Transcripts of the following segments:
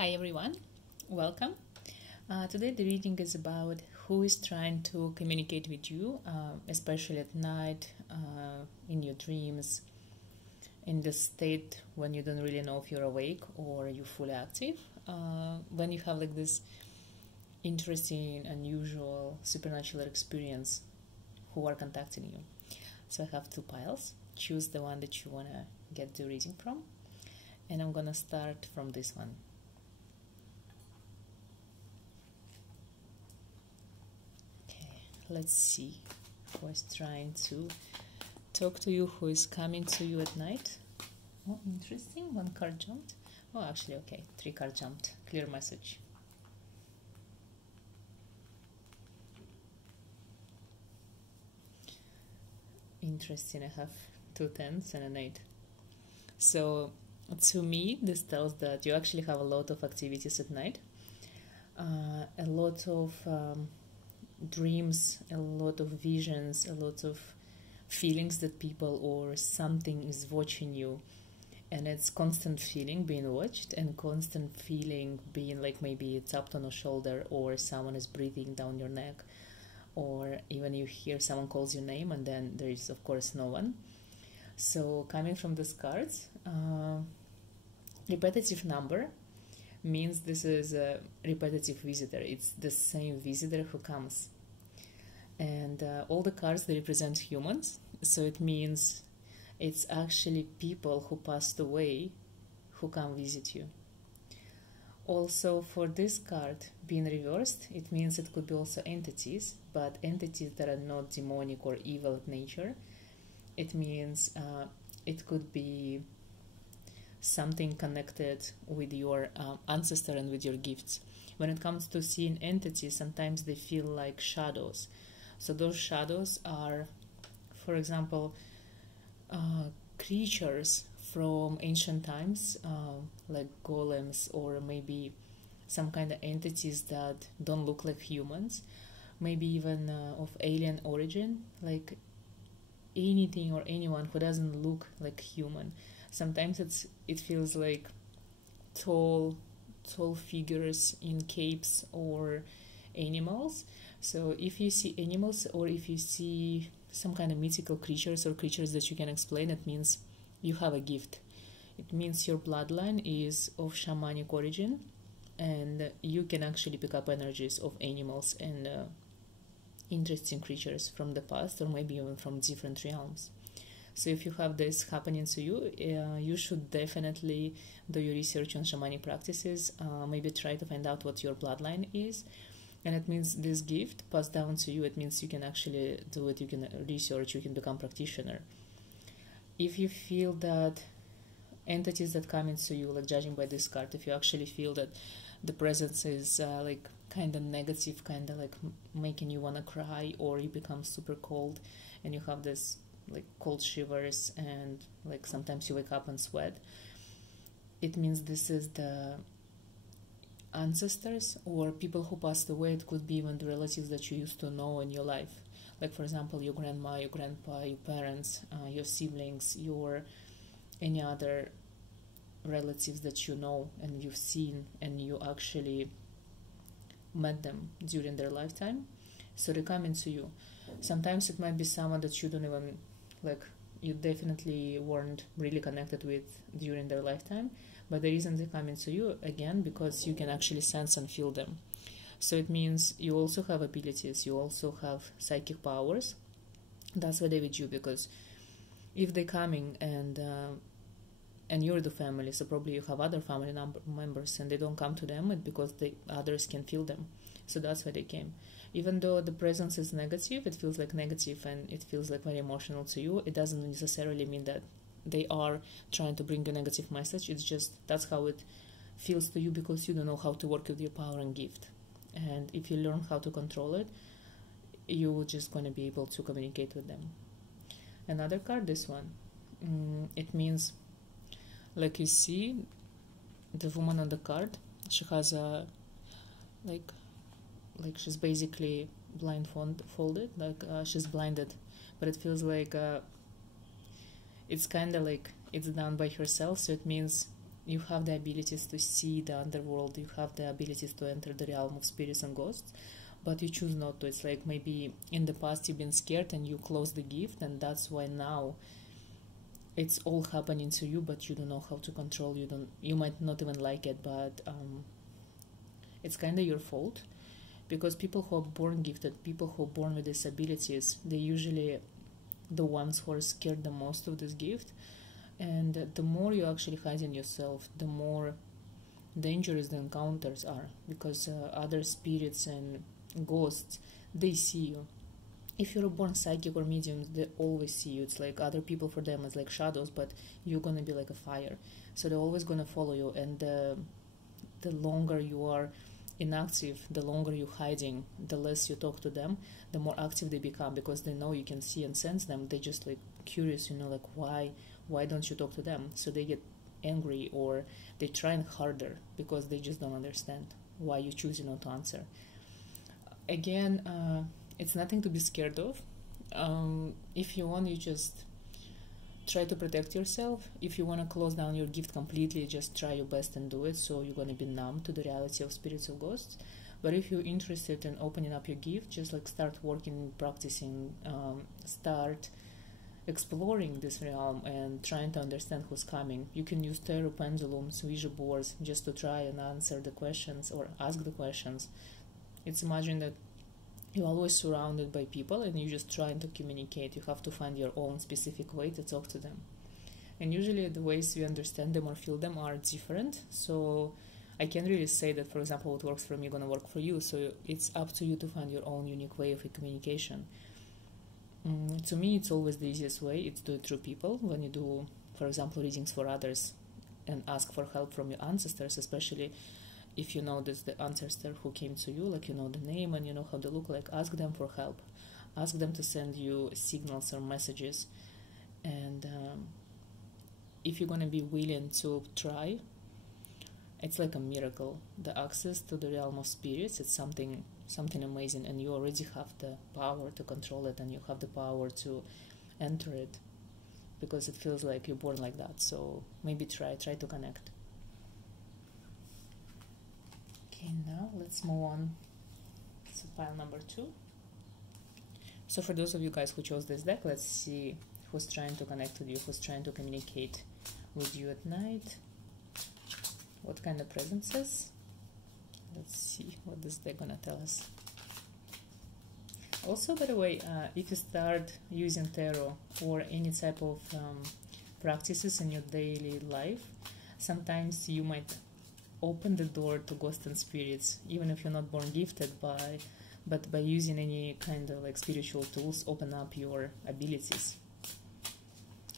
Hi everyone, welcome. Today the reading is about who is trying to communicate with you, especially at night, in your dreams, in the state when you don't really know if you're awake or you're fully active, when you have like this interesting, unusual, supernatural experience, who are contacting you. So I have two piles. Choose the one that you want to get the reading from, and I'm gonna start from this one. Let's see who is trying to talk to you, who is coming to you at night. Oh, interesting. One card jumped. Oh, actually, okay. 3 cards jumped. Clear message. Interesting. I have 2 10s and an 8. So, to me, this tells that you actually have a lot of activities at night. A lot of dreams, a lot of visions, a lot of feelings that people or something is watching you, and it's constant feeling being watched and constant feeling being like maybe it's tapped on a shoulder or someone is breathing down your neck, or even you hear someone calls your name and then there is of course no one. So coming from these cards, repetitive number means this is a repetitive visitor. It's the same visitor who comes. And all the cards, they represent humans. So it means it's actually people who passed away who come visit you. Also, for this card being reversed, it means it could be also entities, but entities that are not demonic or evil at nature. It means it could be something connected with your ancestor and with your gifts. When it comes to seeing entities, sometimes they feel like shadows. So those shadows are, for example, creatures from ancient times, like golems, or maybe some kind of entities that don't look like humans, maybe even of alien origin, like anything or anyone who doesn't look like human. Sometimes it feels like tall figures in capes or animals. So if you see animals or if you see some kind of mythical creatures or creatures that you can explain, it means you have a gift. It means your bloodline is of shamanic origin, and you can actually pick up energies of animals and interesting creatures from the past, or maybe even from different realms. So if you have this happening to you, you should definitely do your research on shamanic practices, maybe try to find out what your bloodline is. And it means this gift passed down to you, it means you can actually do it, you can research, you can become practitioner. If you feel that entities that come into you, like judging by this card, if you actually feel that the presence is like kind of negative, kind of like making you want to cry, or you become super cold and you have this like cold shivers and like sometimes you wake up and sweat, it means this is the ancestors or people who passed away. It could be even the relatives that you used to know in your life, like for example your grandma, your grandpa, your parents, your siblings, your any other relatives that you know and you've seen and you actually met them during their lifetime. So they come into you. Sometimes it might be someone that you don't even like, you definitely weren't really connected with during their lifetime, but the reason they come into you, again, because you can actually sense and feel them. So it means you also have abilities, you also have psychic powers. That's why they're with you, because if they're coming and you're the family, so probably you have other family members and they don't come to them, it's because the others can feel them. So that's why they came. Even though the presence is negative, it feels like negative and it feels like very emotional to you, it doesn't necessarily mean that they are trying to bring a negative message. It's just that's how it feels to you, because you don't know how to work with your power and gift. And if you learn how to control it, you're just going to be able to communicate with them. Another card, this one, it means, like you see the woman on the card, she has a like she's basically blindfolded, like she's blinded, but it feels like it's kind of like it's done by herself. So it means you have the abilities to see the underworld, you have the abilities to enter the realm of spirits and ghosts, but you choose not to. It's like maybe in the past you've been scared and you closed the gift, and that's why now it's all happening to you, but you don't know how to control. You might not even like it, but it's kind of your fault, because people who are born gifted, people who are born with these abilities, they're usually the ones who are scared the most of this gift. And the more you actually hide in yourself, the more dangerous the encounters are, because other spirits and ghosts, they see you. If you're a born psychic or medium, they always see you. It's like other people, for them it's like shadows, but you're gonna be like a fire, so they're always gonna follow you. And the longer you are inactive, the longer you're hiding, the less you talk to them, the more active they become, because they know you can see and sense them. They just like curious, like why don't you talk to them? So they get angry, or they try harder, because they just don't understand why you choose not to answer. Again, it's nothing to be scared of. If you want, you just try to protect yourself. If you want to close down your gift completely, just try your best and do it, so you're going to be numb to the reality of spirits or ghosts. But if you're interested in opening up your gift, just like start working, practicing, start exploring this realm and trying to understand who's coming. You can use tarot, pendulums, Ouija boards, just to try and answer the questions or ask the questions. It's imagine that you're always surrounded by people and you're just trying to communicate. You have to find your own specific way to talk to them. And usually the ways you understand them or feel them are different. So I can't really say that, for example, what works for me is going to work for you. So it's up to you to find your own unique way of communication. To me, it's always the easiest way. It's do it through people. When you do, for example, readings for others and ask for help from your ancestors, especially if you know this the ancestor who came to you, like you know the name and you know how they look like, ask them for help. Ask them to send you signals or messages. And if you're going to be willing to try, it's like a miracle. The access to the realm of spirits, it's something amazing, and you already have the power to control it, and you have the power to enter it, because it feels like you're born like that. So maybe try to connect. Okay, now let's move on to pile number 2. So for those of you guys who chose this deck, let's see who's trying to connect with you, who's trying to communicate with you at night. What kind of presences? Let's see what this deck gonna tell us. Also, by the way, if you start using tarot or any type of practices in your daily life, sometimes you might open the door to ghosts and spirits, even if you're not born gifted, but by using any kind of like spiritual tools, open up your abilities.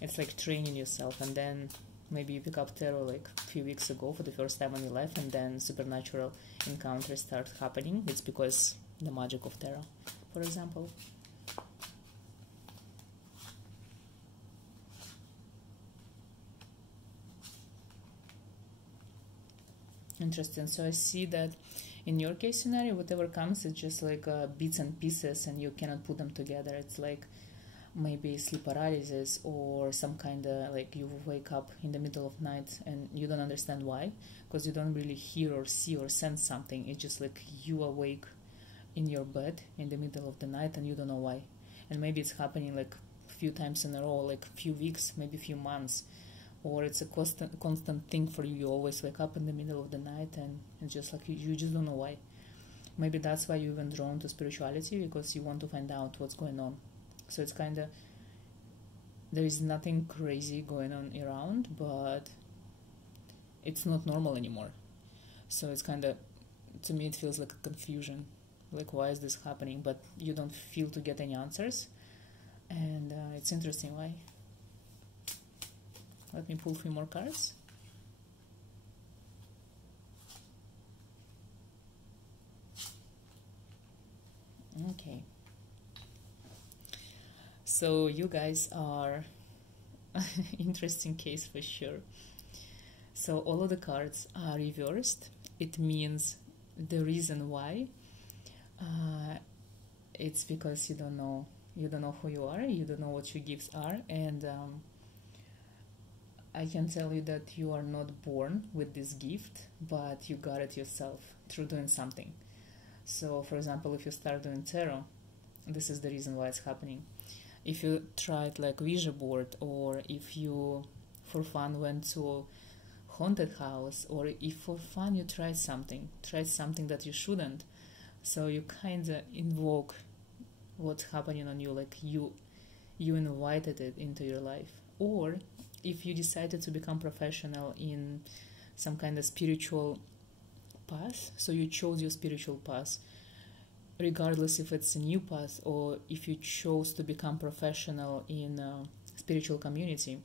It's like training yourself, and then maybe you pick up tarot like a few weeks ago for the first time in your life, and then supernatural encounters start happening. It's because the magic of tarot, for example. Interesting. So I see that in your case scenario, whatever comes, it's just like bits and pieces, and you cannot put them together. It's like maybe sleep paralysis, or some kind of like you wake up in the middle of night and you don't understand why, because you don't really hear or see or sense something. It's just like you awake in your bed in the middle of the night and you don't know why. And maybe it's happening like a few times in a row, like a few weeks, maybe a few months. Or it's a constant thing for you. You always wake up in the middle of the night and it's just like you just don't know why. Maybe that's why you're even drawn to spirituality, because you want to find out what's going on. So it's kind of, there is nothing crazy going on around, but it's not normal anymore. So it's kind of, to me, it feels like a confusion. Like, why is this happening? But you don't feel to get any answers. And it's interesting why. Let me pull a few more cards. Okay. So you guys are interesting case for sure. So all of the cards are reversed. It means the reason why. It's because you don't know who you are, you don't know what your gifts are, and I can tell you that you are not born with this gift, but you got it yourself through doing something. So, for example, if you start doing tarot, this is the reason why it's happening. If you tried like Ouija board, or if you for fun went to haunted house, or if for fun you tried something that you shouldn't, so you kind of invoke what's happening on you, like you invited it into your life. Or if you decided to become professional in some kind of spiritual path, so you chose your spiritual path, regardless if it's a new path or if you chose to become professional in a spiritual community.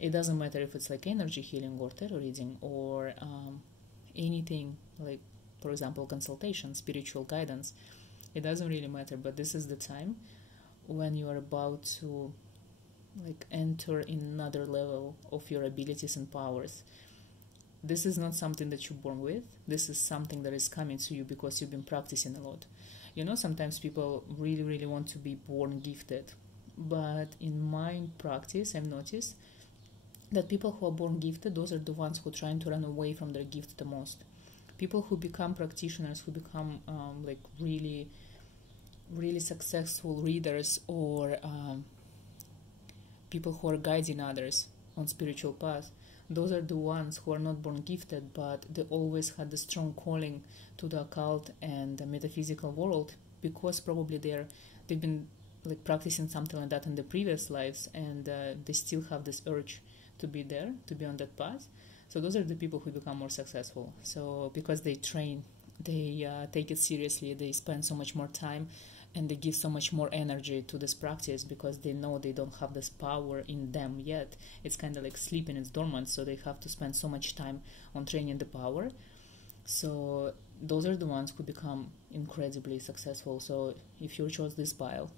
It doesn't matter if it's like energy healing or tarot reading or anything, like for example consultation, spiritual guidance. It doesn't really matter, but this is the time when you are about to like enter in another level of your abilities and powers. This is not something that you're born with. This is something that is coming to you because you've been practicing a lot. You know, sometimes people really, really want to be born gifted. But in my practice, I've noticed that people who are born gifted, those are the ones who are trying to run away from their gift the most. People who become practitioners, who become like really, really successful readers, or people who are guiding others on spiritual path, those are the ones who are not born gifted, but they always had the strong calling to the occult and the metaphysical world, because probably they've been like practicing something like that in the previous lives, and they still have this urge to be there, to be on that path. So those are the people who become more successful. So because they train, they take it seriously, they spend so much more time, and they give so much more energy to this practice because they know they don't have this power in them yet. It's kind of like sleeping, it's dormant, so they have to spend so much time on training the power. So those are the ones who become incredibly successful. So if you chose this pile,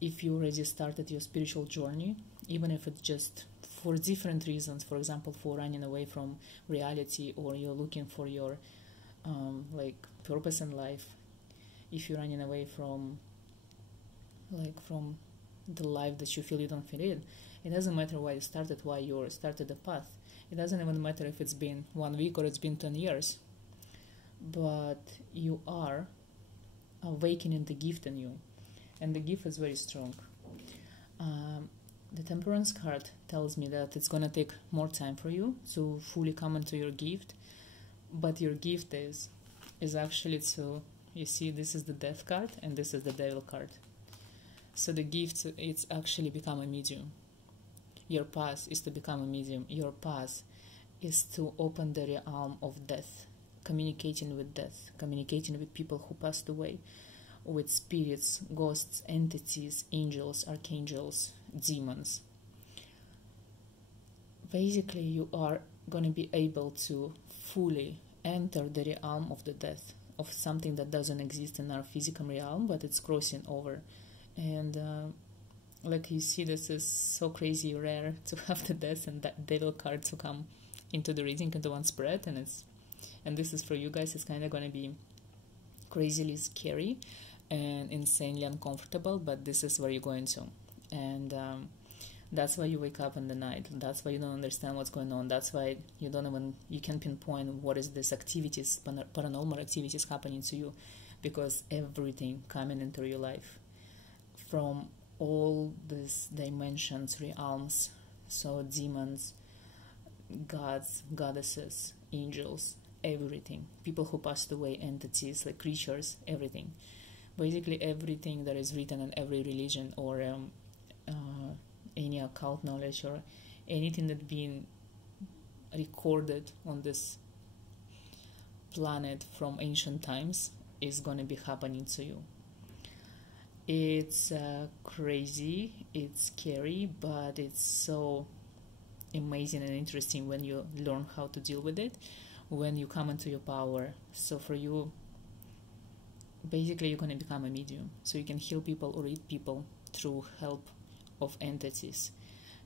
if you already started your spiritual journey, even if it's just for different reasons, for example, for running away from reality, or you're looking for your like purpose in life, if you're running away from the life that you feel you don't fit in, it doesn't matter why you started the path. It doesn't even matter if it's been 1 week or it's been 10 years, but you are awakening the gift in you, and the gift is very strong. The Temperance card tells me that it's going to take more time for you to fully come into your gift, but your gift is actually to, you see, this is the Death card and this is the Devil card. So the gift, it's actually become a medium. Your path is to become a medium. Your path is to open the realm of death, communicating with death, communicating with people who passed away, with spirits, ghosts, entities, angels, archangels, demons. Basically, you are going to be able to fully enter the realm of the death, of something that doesn't exist in our physical realm, but it's crossing over. And like you see, this is so crazy rare to have the Death and that Devil card to come into the reading, into one spread, and this is for you guys. It's kind of going to be crazily scary and insanely uncomfortable, but this is where you're going to. And that's why you wake up in the night. That's why you don't understand what's going on. That's why you can pinpoint what is this activities, paranormal activities happening to you, because everything coming into your life from all these dimensions, realms, so demons, gods, goddesses, angels, everything, people who passed away, entities, like creatures, everything. Basically everything that is written in every religion, or any occult knowledge, or anything that's been recorded on this planet from ancient times is going to be happening to you. It's crazy, it's scary, but it's so amazing and interesting when you learn how to deal with it, when you come into your power. So for you, basically you're going to become a medium, so you can heal people or read people through help of entities,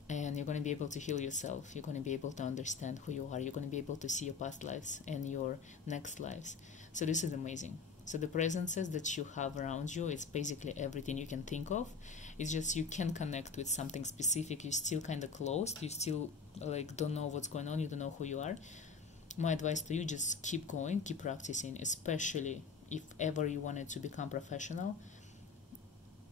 and you're going to be able to heal yourself. You're going to be able to understand who you are. You're going to be able to see your past lives and your next lives. So this is amazing. So the presences that you have around you, it's basically everything you can think of. It's just you can connect with something specific. You're still kind of closed. You still like don't know what's going on. You don't know who you are. My advice to you, just keep going, keep practicing, especially if ever you wanted to become professional.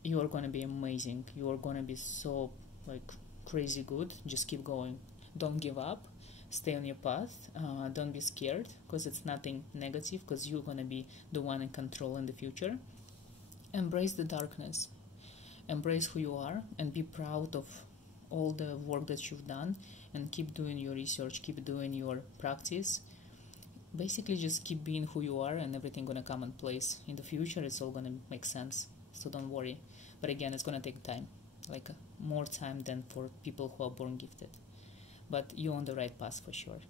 You are going to be amazing. You are going to be so like crazy good. Just keep going. Don't give up. Stay on your path. Don't be scared, because it's nothing negative, because you're going to be the one in control in the future. Embrace the darkness. Embrace who you are and be proud of all the work that you've done, and keep doing your research, keep doing your practice. Basically just keep being who you are, and everything going to come in place. In the future it's all going to make sense, so don't worry. But again, it's going to take time, like more time than for people who are born gifted. But you're on the right path for sure.